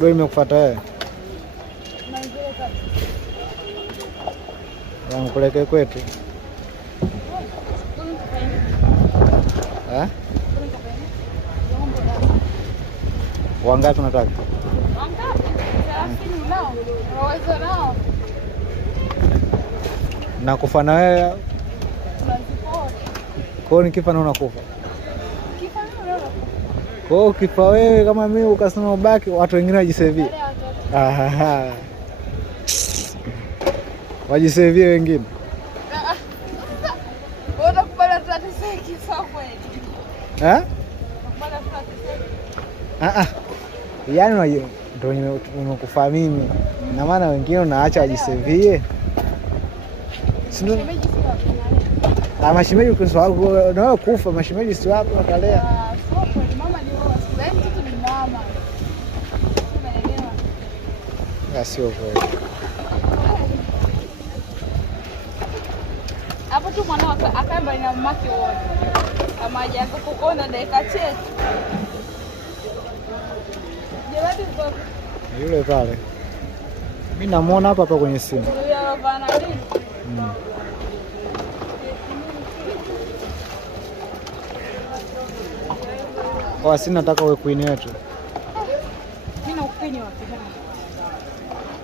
Ndio nimekufuata wewe. Nakupeleke kwetu. Wangapi unataka? Wangapi? 30 unao. Unaweza nao. Nakufa na wewe. Unazipona. Kwa hiyo nikifa na unakufa. Kifa na unakufa. Kwa hiyo ukifa wewe kama mimi ukasema ubaki, watu wengine wajisevie. Aha. Wajisevie wengine. Bora kubala tutateseki sawa kweli. Kubala tutateseki. Yaani ndio nimekufa mimi. Na maana wengine unaacha wajisevie. Si ndio? Mashemeji kwa sababu na wewe kufa mashemeji si wapo wakalea. Sio kweli mama ni wewe. Sasa mtoto ni mama. Sio kweli. Hapo tu mwanao akaenda na mamake wote. Kama hajaanza kukuona dakika chache. Jawadi uko yule pale. Mimi namuona hapa kwenye simu. Yule bana nini? Kwa sina nataka uwe queen yetu. Mimi na upenyo wapi?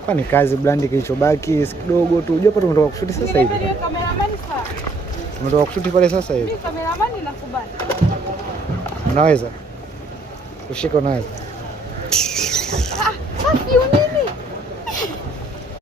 Kwani kazi brandi kilichobaki kidogo tu. Unajua hapo tumetoka kushuti sasa hivi. Mimi cameraman sasa. Tumetoka kushuti pale sasa hivi. Mimi cameraman nakubali. Unaweza? Kushika unaweza. Safi nini?